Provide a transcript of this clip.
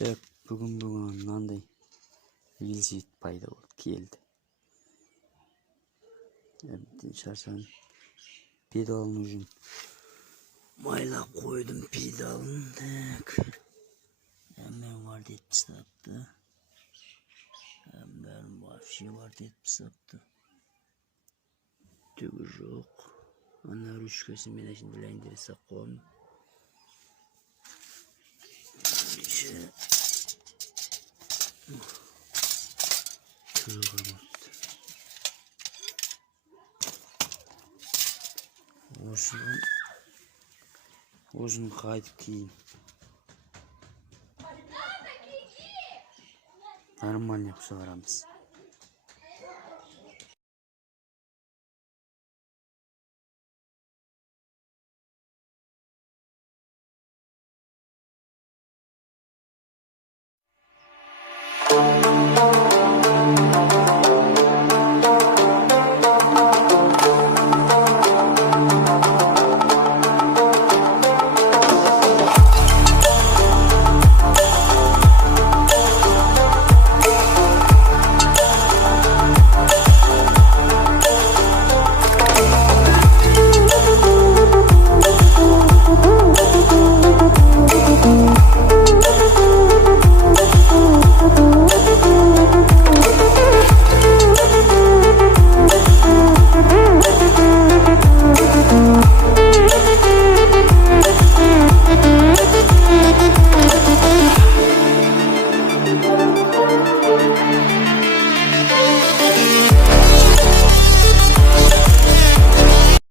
Так, бүгін мынандай визит пайда болып келді. Әбден шаршадым. Педалын уже майлап қойдым педалын. Так. Әммен бар деп тастапты. Әммен вообще бар деп тастапты. Түгі жоқ. Ана ручкасы мен әшін біләйіндері сақ қойым. Осыны қайтып кейін. Нормально шығарамыз.